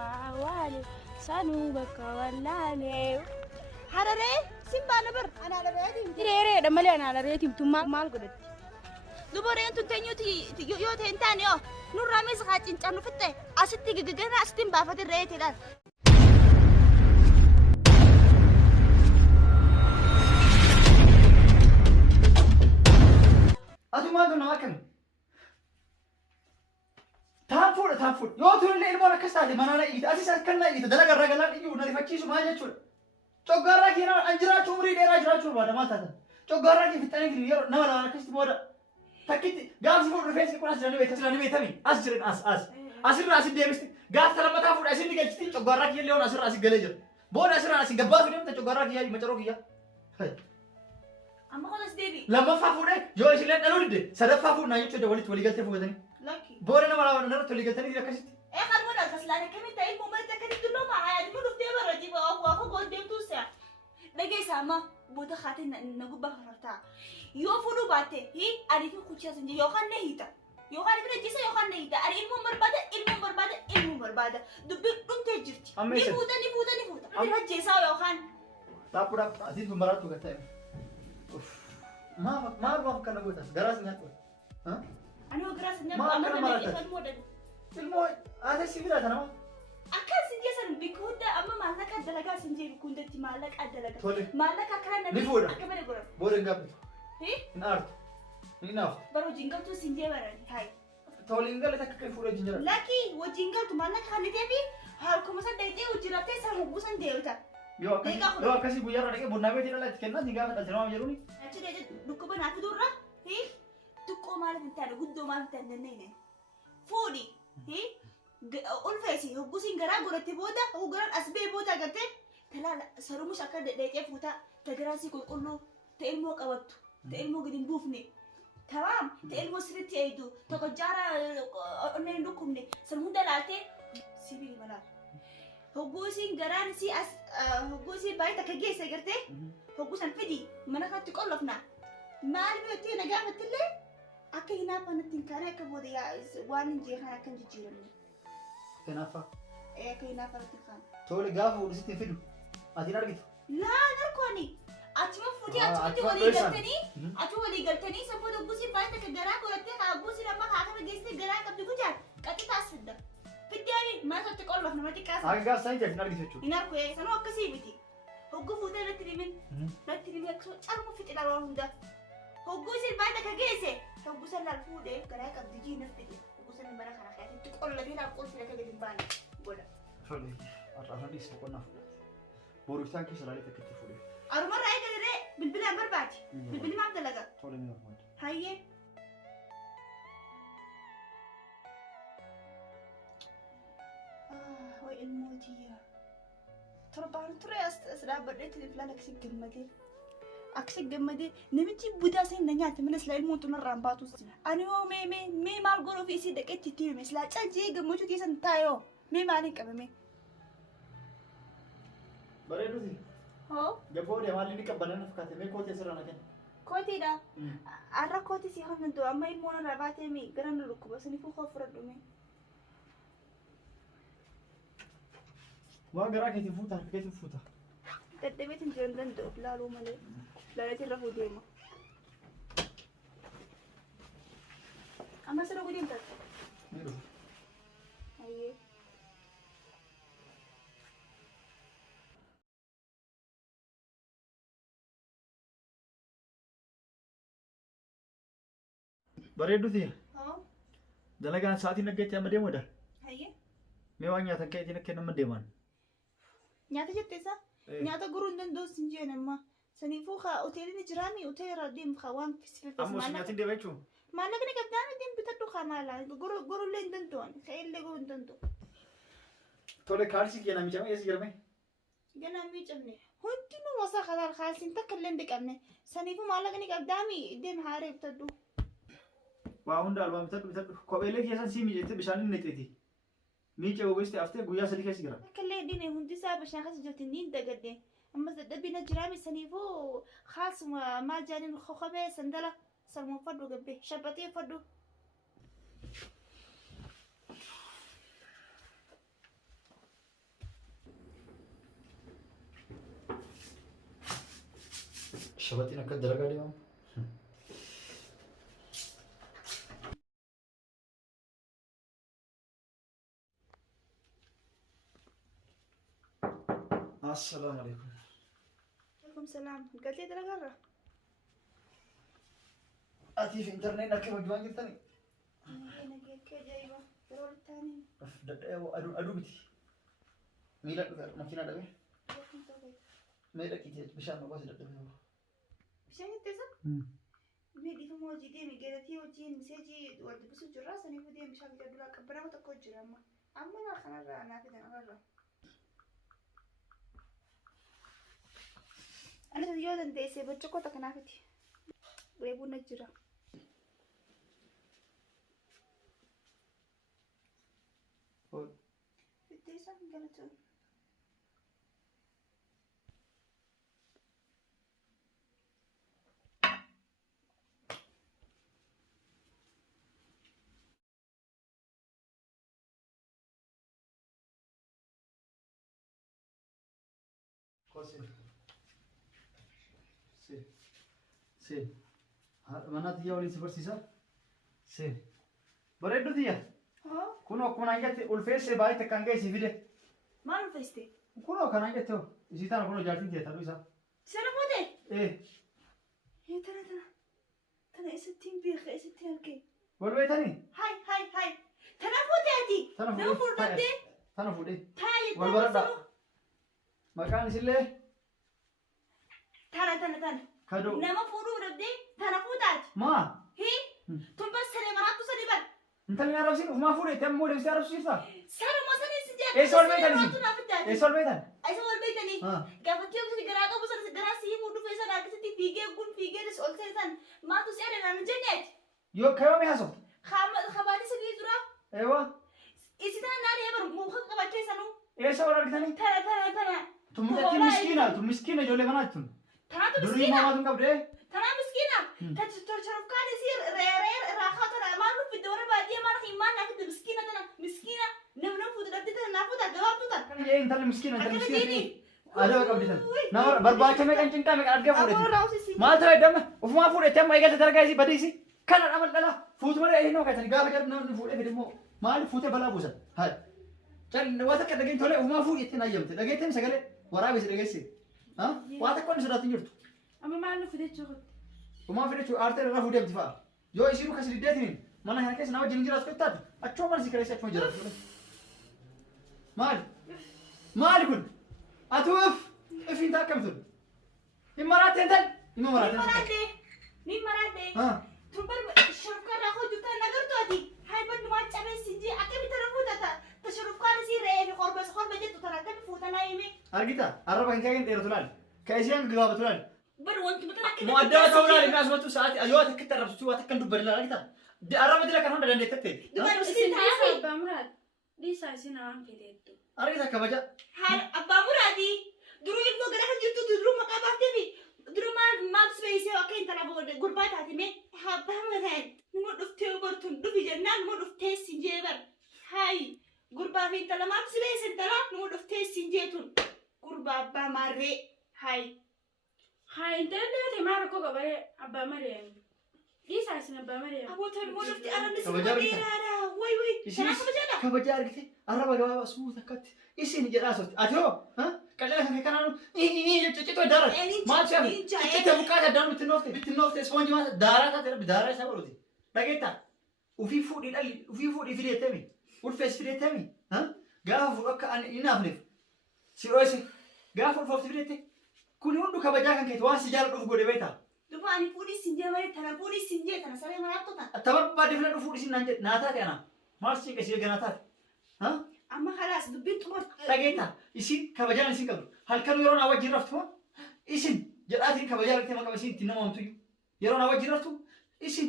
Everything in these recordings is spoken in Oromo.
ومعوالي سنوبك والله حرري سيمبا نبر أنا على ريتي تري لما لي أنا على ريتي بتوما مال قدرت دبري أنتو تنيو يو تنتاني نور رامز خاتين كانوا فتة أستي جعنا أستي بافت الريتي لا أتو ما دون أكن تافور يو تقول لي المرة كستادي ما أنا إيد أسيس كنا إيد دلنا الرجال إيو نري فكيسو ما جت شو تجارة كنا أنجرا شومري ديرا جرا شو بعد ما تدا تجارة كي في التاني في يورو نمر أنا كست مودا تكيت قاف سفور رفيس كنا سجلاني بيتامي أسجرين أسير راسي ديمست قاف ترى ما تافور أسير نيجي تي تجارة كي اليوم أسير راسي جلجر بود أسير راسي جبار في اليوم تجارة كي ما تروح كيا هاي أما خلاص ديبي لما فافوره جو يشيلن ألولد سدف فافور نايم تجا ولي قلت فوق لكن بورنا ما نرى تولي قلت لي كذا إيه خلونا كسلانة كم أنت إيه ممكن تكلم دلنا مع عاد منو في تبرة دي وأخو قدام توسع لقي سامة بودا خاتين نجوب بخرتا يوفرو باته هي أريد خوشة سنجي يوخان نهيتا يوخان كده جيسا يوخان نهيتا أريد علم بربادة دبي كم تجرتي نفوتا أريد جيسا يوخان تابورا أزيد بمرات وقتها ما بفكر نقول تاس جراس نقول ها أنا وجراس نقول ما أنا مرات المودل هذا سيفيلا أنا أكان سنجي سن بيكون أما مالك أدلعا سنجي بيكون ده مالك أدلعا تولي مالك أكان نفودا أكمل يقول بورين قبل هي نارت نيناف برو جينغال تو سنجي براني هاي تولي إنجال تككل فورا جنجرا لكن وجينغال تو مالك خالد يبي هالكم مثلا دايتي وجربتي سامو ديوتا يو كسي بيجار رأيك بنامي تينا لا تكنا نيجا تجربة مجروني أشي ده دكتور نافذ دورة هي تكو مال بنتانو قدو مال بنتانو فودي هي أولفيسي هو بوسين غرا غرتي بودا هو غرا أسبي بودا غرتي تلا سرو مش أكاد دايتي فوتا تجراسي كله تلمو قوتو تلمو قديم بوفني تمام تلمو سرتي أيدو تقجارا أني نكمني سمودا لاتي سيبي ملال هوجوسين غران سي أس هوجوسي بايتا كجيس غرتي هوجوسن فدي منك تقولفنا ما ألبيتي نجامة اللي أكينا بنتين كاره كبودي يا وان جيها كان جيرني كنافة إيه كينا بنتين تولي قافو ورسيتي فيدو أتينا رجيتو لا نركوني أتما فودي أتما ولي قلتني سبود هوجوسي بايتا كجرا كورتي هوجوسي لما خاطر جيسي جرا كبدي كجار كتي تاسفدا فدياني ما تقولفنا ما تكاس أنا قاعد سايد أتينا رجيتو يناركو إيه سنو أكسي بتي هوجو فوتا لا تريمين أكسو أرمو في تلا رواندا هوجوسي البايتا كجيسي هوجوسي الفودة كراي كبدي جينا فدي هوجوسي المرة خنا خياتي تقول لك هنا أقول في لك جديد باني ولا فلي أرحم دي سبقنا فوق بوريستان كيس رالي تكتي فوق أروما رأي كده بالبلي أمبر باتي بالبلي ما بدل لك تولي مير مود هاي وي الموتية ترى أسرع بديت الفلان أكسي جمدي نمتي بودا سين نيات من سلا الموت نرام باتوس أنا هو مي مال غورو في سيدك تيتي مسلا تجي جموتو تيسن تايو مي مالك أبمي بريدوسي هو جبودي مالي نيكا بنانا فكاتي مي كوتي سرنا كن كوتي دا أرا كوتي سيخاف نتو أما يمونا رباتي مي غران لوكو بس نفو خوف ردومي ما قراك تفوتها كيف تفوتها تدبيت جندن دو لا لو مالي لا ترفو ديما أما سرو قديم تات ميرو أيه بريدوسي ها دلقان ساعتي نجيت يا مديم وده أيه مي وانيا تنكيتي نكنا مديمان نياتا جتة نياتا قرون دندو سنجين أما سنيفو خا أوتيلين جرامي أوتيل رديم خوان في أمو سنياتي دي بيتشو ما لكني كبدان ديم بتدو خمالا قرون لين دندون خيل لقرون دندو تولي كارسي كينا ميجامي يسي جرمي جنا ميجامني هنتي نو وصا خلال خالسين تكلم دك أمني سنيفو ما لكني كبدامي ديم هاري بتدو واون دالبا بتدو كوبيلك يسان سي ميجيتي بشانين نتيتي ميجي وبستي أفتي قويا سلي كيسي جرم كله ديني هنتي ساب عشان خاص جلتنين دقدي أما دبينا جرامي سنيفو خاص ما جانين خخبة سندلا سلمو فدو قبي شبتي فدو Shabatiin akka dalagaa deemamu. Assalaamu alaikum. Waalaikum salaam. Galtee dalagarra? Atiif intarneet akka wajjin jirtani. Nagee ajaa'iba. Yeroo ittaanii. Dadhaboo aduu miti. Miila dhufe makiinaa dhabe. Mee dhaqiitee bishaan obaasi dadhabee. Bishaan itteessa? Mee dhiifama hojii deemi galatii hojiin miseejii wal dubbisu jirraa saniif deemi bishaan biyya duraa qabbanama tokko jira amma. Amma naa kanarraa naa fidan kanarraa. Anis yoo dandeesse bocoqoota kanaafiti. Reebuun na jira. Fitteessa galatoon. Mana tiyya waliin si barsiisa. Bareeddu tiyya. Kunoo akkuma jette ulfeessee baay'ee takkaan ga'e si fide. Maal ulfeessite? Kunoo kanaan jette hoo. Isii tana kunoo jaartiin tiyya ta'uu isaa. Sana fuute? Tana. Tana isittiin beeka isittiin argee. Wal beekanii? Hai. Tana fuute ati? Nama fuudhattee? Tana fuudhee. Taayi. Wal baradhaa. Maqaan isillee? Tana. Kadoo. Nama fuudhuu dhabdee tana fuutaati. Maa? Tumbas saree maraattu sadi bar. Intalli arabsiin ufumaa fuudhee itti ammoo deemsee arabsiisa. Saruma sanii si jee. Eessa wal beekanii? Eessa wal beekan? Eessa wal beekanii? Gaafachuu obsiti garaa qabu sana garaa sii fuudhu feesan akkasitti fiigee gun fiigee ol seesan maatu si adeeman jenneeti. Yoo kayoomii haasofte? Kabaati si dura. Eewa. Isi tana naannoo baru muka qabachee sanuu. Eessa wal argitanii? Tana. Tu miskiina ijoollee manaatti tun. Tanatu Durii miskiina. maamaatu qabdee? Tana miskiina. Tolcharuuf kaane si reeree raakaa tana maal nu fidde warra baadiyyaa maal himaan naa fidde miskiina tana miskiina namni fuudhu dhabdee tana naa fuudha gabaabtuu tana. Kan jee intalli miskiina Akkana miskiina. jedhii. Adaba qabdi tana. Nama barbaacha meeqan cinqaa meeqan argee Abbaa fuudheti. raawusisi. Maal ta'e damma ufumaa fuudhete amma eegalte dargaa isii badiisi. Kana dhamal dhala fuutu malee eenyu kaatani gaafa jedhu namni fuudhee fide immoo maal fuutee balaa buusan. Haa. Waan akka dhageen tolee ufumaa fuudhetti na ayyamte dhageetteen sagalee waraabesi dhageesse. Waan akka inni sodaatti jirtu. Amma maal nu fide jechuudha? Umaa fide aartee irraa fuudhee amti fa'a. Yoo isiinuu kasi diddeetiin mana kana keessa nama wajjin jiraatu kottaatu achuma mana si kireessa achuma jiraatu. Maali kun? Atuuf ifiin taa akkamitu? Hin maraattee tan? Hima maraattee. Ni maraadde. Tumbar shurufkaan hojjetan nagartu ati. Hai ban numaa cabeessi jee akkamitti na fuutata? Ta shurufkaan isii re'ee fi korbe jettu tana akkami fuutanaa hime? Argita arraba kan kee dheeratu laali. Ka isiin gabaabatu laali. Bar wanti mutan akka Muaddaa ta'uu laali mi'aas wattu sa'aati yoo takkitti arrabsituu waa takkan dubbadhi laali argita. Arraba dila kan hunda dandeettatte. Dubar isin taasi. Abbaa Muraad, dhiisaa isin waan fideettu. Argita kabaja. Haal abbaa muraati. Duruu ilmoo gara kan jirtu duruu maqaa baaftee fi duruu maal speesee akka intala booda gurbaa taate mee abbaa muraad. Numa dhuftee bartuun dhufi jennaan numa dhuftee siin jee bar. Hai gurbaa fi intala maal speesee intala numa dhuftee siin jeetun. Gurbaa abbaa maarree. Hai. Haa intalli maara koo qabaree abbaa Mariyaam. Dhiisaa isin abbaa Mariyaam. Abootaan numa dhuftee arabni Kabajaa si dheeraadha. Way. Sanaa kabajaadha. Kabaja argite arraba gabaabaa suu takkatti isin jedhaa sotti. Ati hoo qal'ee kan kanaanu cicitoo daara. Maal seemu? Ciccite buqqaata addaan itti noofte ispoonjii maata daaraa taate rabbi daaraa isaa godhuti. Dhageettaa ufii fuudhii fideettemi ulfees fideettemi gaafa fuudhu akka inni hafneef si dhoose gaafa ulfoofti fideette kun hundu kabajaa kan keeti waan si jaaladhuuf godhe beektaa. Dufaan fuudhii siin jee malee tana fuudhii siin jee tana saree maraattu tana. Tabarbaade filadhu fuudhii siin naan jedhe naa taate anaa maal siin qesee ganaa taate. Amma khalaas dubbiin xumur. Dhageettaa isin kabajaan isin qabdu halkan yeroo naa wajjin raftu moo isin jedhaatiin kabajaa argitee maqaa isin ittiin nama hamtu yeroo naa wajjin raftu isin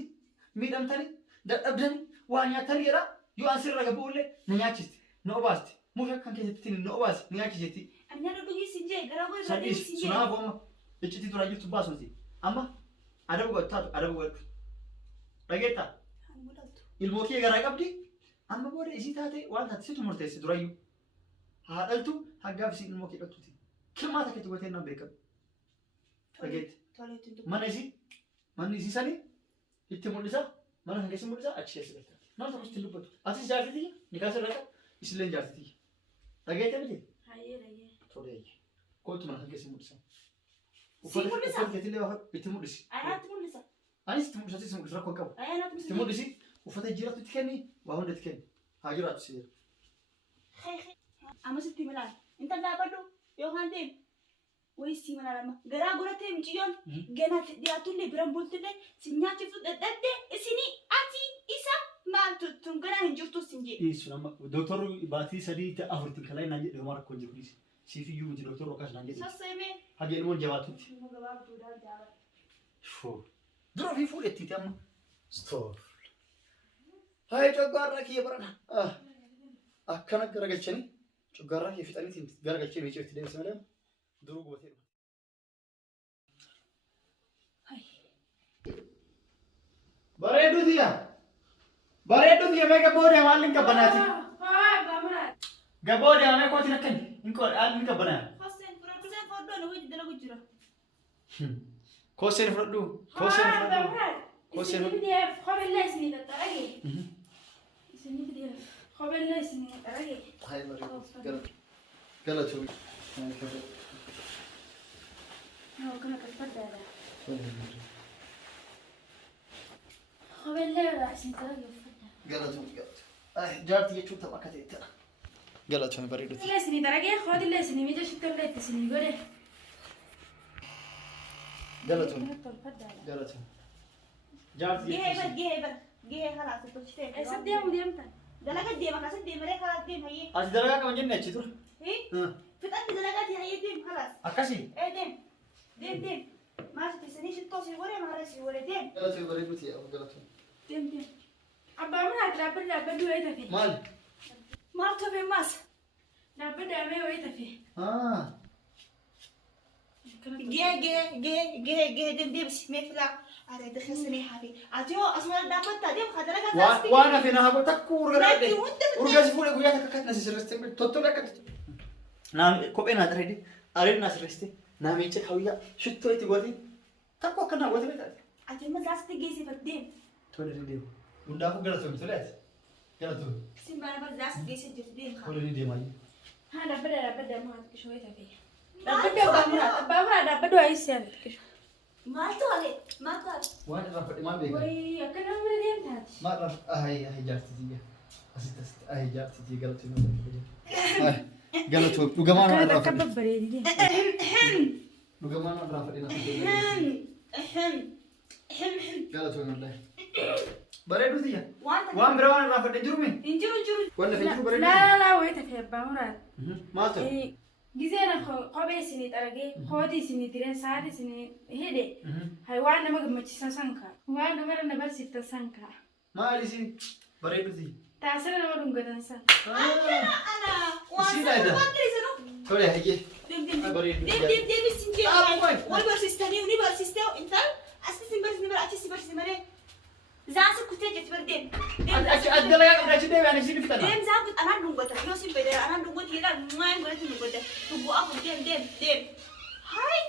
miidhamtanii dadhabdanii waa nyaattanii jedhaa yoo an sirra gabuullee na nyaachisti na obaasti muka kan keessatti na obaasti na nyaachisetti. Ani nyaata dhugii siin jee garaa gosa San deemee siin jee. sunaaf amma iccitii turaa jirtu baasuuti amma adabu godhataatu adabu godhu dhageettaa Ani mudaltu. ilmoo kee garaa qabdi amma booda isii taate waan taate situ murteessi durayyuu haadhaltu haggaaf isin ilmoo kee dhattuuti kilmaata keetti gootee nan beekamu dhageetti Toleetiin dubbii. Manni isii sanii itti mul'isa. Mana kan keessa mul'isa achi keessa galta. Maal tokko itti dubbatu. Atis jaartitii ni kaasa irraa isillee jaartitii. Dhageette miti? Hayyee. Tolee. Kootu mana kan keessa mul'isa. Si mul'isa? Uffata keetillee waa itti mul'isi. Anaatti mul'isa. Anis itti mul'isa itti mul'isa rakkoo qabu. Anaatti Itti mul'isi uffata jiraatu itti kenni waa hunda itti kenni. Haa jiraatu si. Amma sitti milaan. Intal dhaabadhu yookaan deemu. Wayii si milaan amma. Garaa godhatee miciyyoon ganaa dhiyaatullee biran bultullee si nyaachiftu dadhabdee isinii ati isa maaltu tun ganaa hin jirtu sin jedhe. Sun amma dooktorri baatii sadii ta'e afurtiin kalaa naan jedhe homaa rakkoo hin jiru dhiisi. Siifiyyuu miti dooktorri akkas naan jedhe. Sasseemee. Hagi ilmoon jabaatutti. Nama gabaabduudhaan jaabata. Dura ofii fuudhettiiti amma. Stoof. Hayi coggaarraa kiyya barana. Akkana garagalchanii coggaarraa kiyya fixaniitiin garagalchee miicee itti deemsa malee duruu gootee. Bareeduuti yaa. Bareeduuti yaa mee gabboo deemaa haalli hin qabbanaati. Abbaa muraati. Gabboo deemaa mee kootiin akkani haalli hin qabbanaa. Fasseen fudhadhu hojii dalagu jira. Kooseen fudhadhu. Kooseen fudhadhu. Kooseen fudhadhu. Isiniif kophillee isinii tattaarage. Isiniif kophillee isinii tattaarage. Hayi bareedu. Galatu. Kana kalfaddaadha. Kophillee irraa isin tattaarage uffadda. Galatu. Jaartii jechuun tapha akka ta'ettidha. Galatu bareeduuti. Kophillee isinii tattaarage koodillee isinii miija shittollee itti isinii godhe. Galatu. Galatu. Jaartii jechuun. Gahee kalaas tolchitee. Eessatti deemu deemtan? Dalagaa deema kaasatti deemalee kalaas deema hayyee. Ati dalagaa qaban jenne achi tura. Fixatti dalagaati hayyee deemu kalaas. Akkasii. Deem. Maas keessanii shittoo si waree maara si waree deem. Galatu bareeduuti yaa galatu. Deem. Abbaa muraati dhaabbadhu wayii tafe. Maali? Maal tofee maas? Dhaabbadhu amee wayii tafe. Gahee deemsi meefilaa. Ada dekhesni hafi. Atio asma dapat tadi khadra kan. Wana fina hago takku urgade. Urgasi fule guya takkat nasi sirreste totto lakkat. Nam kope na tredi. Are na sirreste. Na meche khawiya shitto iti godi. Takku kana godi beta. Ati ma zasti gesi fadem. Tole ni dem. Unda fu galato tolet. Galato. Simbana ba zasti gesi jefdem kha. Tole ni dem ayi. Ha dhaabbadhu maa xiqqisho wayii tafe. Abbaa muraati dhaabbadhu wayii seen xiqqisho. Maal tole? Waan irraa fadhi maal beekaa? Wayii akkana mura deemtaati. Maal irraa ayi jaartitii asitti ayi jaartitii galatu hin galatu dhugamaa nama irraa Akka fadhi babbareedii. dhugamaa nama irraa fadhi galatu hin wallahi bareeduuti yaa waan bira waan irraa fadhi jiru mi Injiru. waan lafa jiru bareedu Laa wayii tafe abbaa muraati. maal ta'u Gizeena kophee isinii xaragee kooti isinii direen saati isinii hidhe hay waan nama gammachiisan sanka waan dubara na barsiiftan sanka maal isin bareeduuti taasira nama dhungatan san. Ana. Isi dah ada. Tole hayyee Dem sinjee. Wal barsistanii uni barsistee intal asii sin barsisni bara achi si barsisni malee. Zaasa kutee jetti bar dem. achi dalagaa qabda achi deebi'an isin fixana Dem zaa kut anaan dhungata yoo sin fayyada anaan dhungata jedhaa maan godhatu dhungata. Tubbuu afur dem. Hai.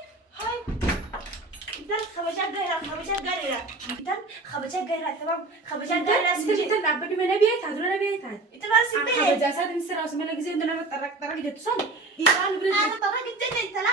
Intal kabajaa gaariidha. Intal kabajaa gaariidha tamam kabajaa gaariidha sin jedhe. Intal dhaabbadhu mana beektaa dura na beektaa. Itti barsifte. Kabajaa isaati misira osoo mana gizee nama xarraq jettu san. Isaan bira Ana bara gijjeen intala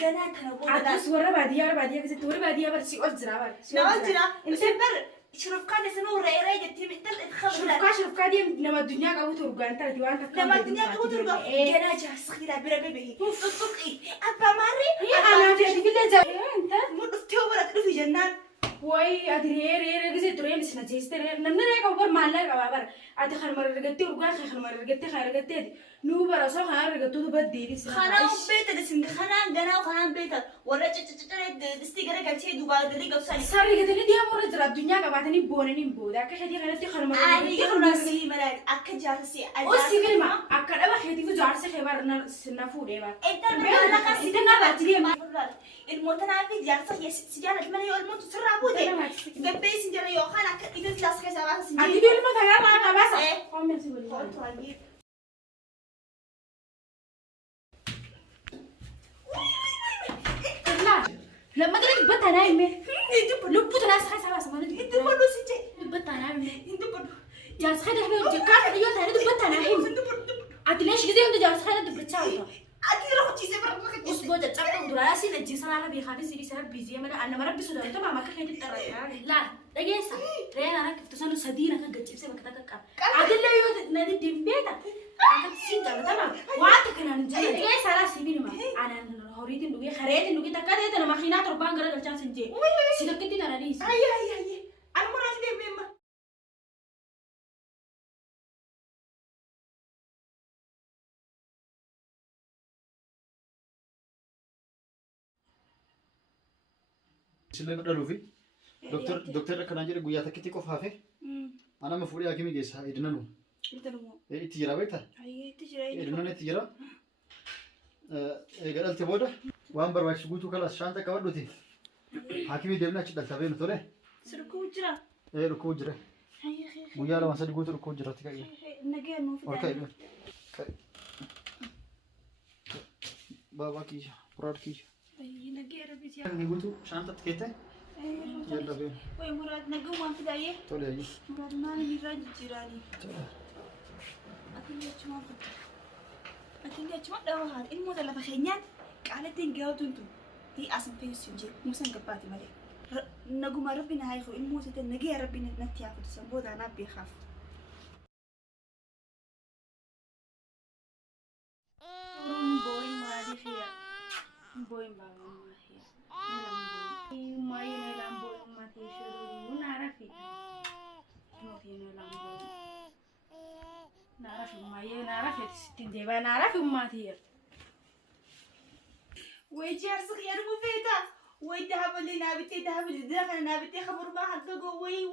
ganaa kana booda. Atus warra baadiyyaa keessatti warri baadiyyaa bar si ol jira bar. Nama jira. Intal bar shurufkaan isinuu reeree jettee intal kabajaa. Shurufkaa deem nama addunyaa qabutu urgaan taati waan takka. Nama addunyaa qabutu urgaa. Ganaa jaarsa kiraa bira bebehi. Tuttuqi. Abbaa maarree. Anaaf ati fillee jaa. Intal. Dhuftee bara dhufi jennaan. Wayii ati reeree gisee tureen isna jeestee namni reeree qabu bar maallaqa qabaa bar. Ati kan marargattee urgaa kan marargattee nuu bara osoo kan argattu baddeedis. Kanaan beekta desin kanaan ganaa kanaan beekta warra ciccicciree distii gara galchee duubaa galii qabsani. Sarri gatanii deemu irra jira addunyaa qabaatanii boonanii booda akka shadii kanatti kan Ani marargattee yeroo nasii malaan akka jaarsi Osi filma akka dhaba keetiif jaarsa kee bar na fuudhee bar. Intal maala kan si Itti nabaatti deema. Ilmoota naaf jaarsa si jaalatu malee yoo ilmoota sirraa fuute. Gabbee si jira yookaan akka itti laas keessa baasa si jira. Ati ilma karaa maa qabaasa? Qoomeen si waliin. Foto lagi. Lama kali bata أنا أمي لبوت ناس خاصة بس ما ندري انت برضه سجي دبت أنا أمي انت برضه جالس خدي حبيبي جكار أيوة أنا دبت أنا أمي عتلاش كذي أنت جالس خدي دبت شاطر اكيد راح تجي برا أسبوع جتشرب دراسي نجي سنة بيخافي سيدي سهر بيزي أنا مربي سودان تبع ما كان يدي ترى لا لقيسا رينا أنا كنت سنة سدينا كان جتشيب سبك تكاك عدل لا يود نادي دين بيتا أنا سيدا تمام وعدت كنا نجي لقيسا لا سيبيني ما أنا هوريت إنه خريت إنه كده كده أنا ما خينات ربان قرر جالس نجي سيدا كنتي أنا ليس هيا انا مرة تدي بيما Sille godhalu fi doktorri akkanaa jedhe guyyaa takkitti qofa hafe ana amma fuudhee hakimii geessa edinanu itti jira beektaa edinan itti jira eega dhalte booda waan barbaachisu guutuu kalaas shaanta qabadhuti hakimii deemnee achi dhaltaa beenu tole dhukkuu jira guyyaa lama sadi guutuu dhukkuu jira tika ol ka'i baabaa kiyya muraad kiyya ni guutuu shaantatti keettee yalla beenu way muraad naguu waan fidaaye tole ayyi muraad maali nirraa jijjiiraanii atin achuma dhawa haadha ilmoota lafa keenyaan qaalattiin gaawtuntu hii asin feessu jee musan gabbaati malee naguma rabbi na haayifu ilmoota nagee rabbi natti haafutu san booda anaaf beekaaf boy baba mahia ma yene lambo ma ti shuru na rafi no yene lambo na rafi ma yene rafi tinde ba na rafi ma ti way jarsu khiyar mu feta way dahabli na biti dahabli dakhana na biti khabar ma haqago way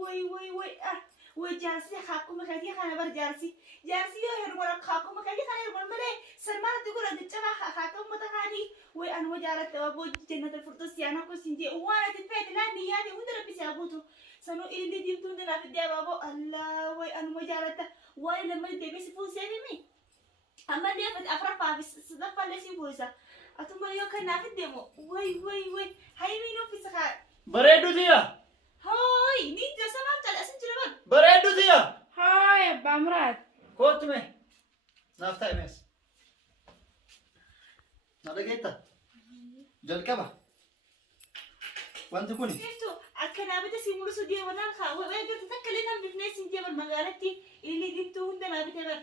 way jarsi khaqum khadi khana bar jarsi yo her mara khaqum khadi khana her male salman tugura dicama khaqum mutahani way an wajarat wabo jannat al-firdaus yana ko sinje wana tfet la niyani undra bisabutu sanu illi dimtu ndana fidya babo allah way an wajarat way lamma debis fu sevimi amma ne fat afrafa bis sadafa lesi fuisa atuma yo kana fidyamo way haymi no fisakha bareedu tiya hoy ni jo samam tal asin jiraban bareedu tiya هاي بامرات kootume naaf ta'i mees na dhageetta jalqaba wanti kun Kiftu akkana bita si mulusu deemanaan haa way garta takka leetan bifnee sin jeeban magaalatti illi dibtu hunda naa bite bar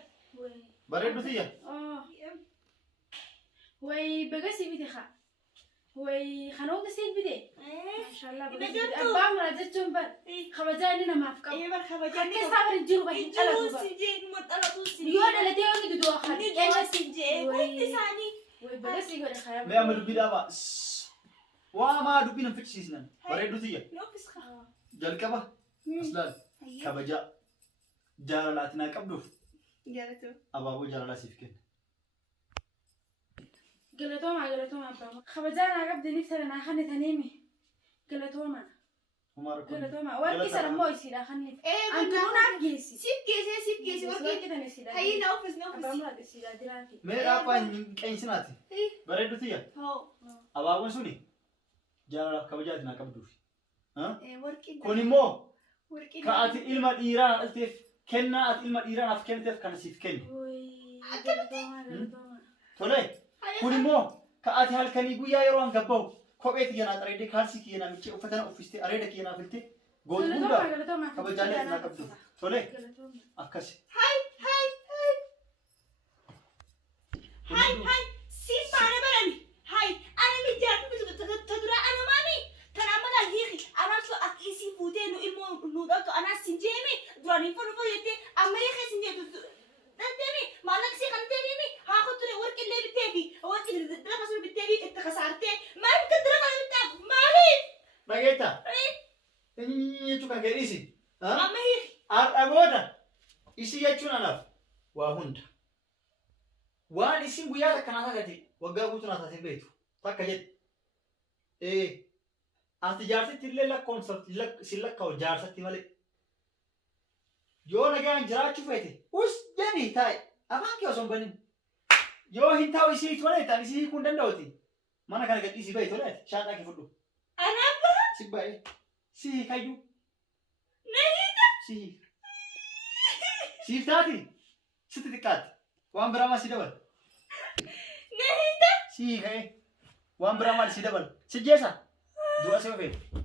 bareedu tiya وي بقسي بيتي خا وي خنوط سين بيتي ما شاء الله إذا بقسي جرتوا. أبام راجت جنبر خبجاني أنا ما أفكر ee bar khabajani كيف صابر الجروب هي injuu أنا sin jee numat ala tu sin يودا لدي أوني دو أخر ni juu sin jee wanti saani وي بقسي قولي خيال mee amma dubbii dhaabaa waa maa dubbii nan fichisiisnan bareedu tiya no fiska jalqaba aslaal kabajaa jaalalaati naa qabduuf jaalatu abaaboo jaalalaa siif kenna قلتوما أبام خبجانا قبل نفتر أنا خني تنيمي قلتوما humaa rakkoo قلتوما وأكي سر مو يصير خني ee أنت نونا جيسي sif geese warqee كده نسيدا hayi na ofis أبام لا تسيدا درافي mee dhaabaa hin qeensinaati bareedu tiya ho abaaboon suni jaalalaaf kabajaati naa qabduuf warqee kun immoo warqee ka ati ilma dhiiraa dhalteef kennaa ati ilma dhiiraanaaf kenniteef kana siif kenni قلتوما tole kun immoo ka ati halkanii guyyaa yeroo an gabbahu kophee xiyyanaa xareedee kaalsii kiyyanaa michee uffatana uffistee areeda kiyyanaa filtee gootu hunda kabajaalee naa qabdu tole akkasi hay sif baana barani hay ana mi jaatu bitu tadura ana mami tana mala hihi ana so akisi fute no ilmo no dato ana sinjemi durani fo no yete amma yeke sinje dantemi malak si kantemi mi ha khutre warqi le bitebi warqi dra kasu bitebi itkhasarte ma kadra ma bitta mali dhageetta inni tuka geedhisi amma hihi har'a booda isi jechuun anaaf waa hunda waan isin guyyaa takkanaa taate waggaa guutuu naa taate beektu takka jedhe ati jaarsitti illee lakkoomsa sin lakkaa'u jaarsatti malee yoo nagaan jiraachuu feete us jedhii taa'e afaan kee osoo hin banin yoo hin taa'u isii hiitu malee ta'an isii hiikuu hin danda'uti mana kana gadhiisii bahi toleeti shaanxaa kee fudhu ana Sibbaa'ee. Sii kayyuu. Sii. Siif taati. Sitti xiqqaatti. Waan biraa maal si dabala? Sii ka'ee. Waan biraa maal si dabala? Si jeessa. Du'a si ofee.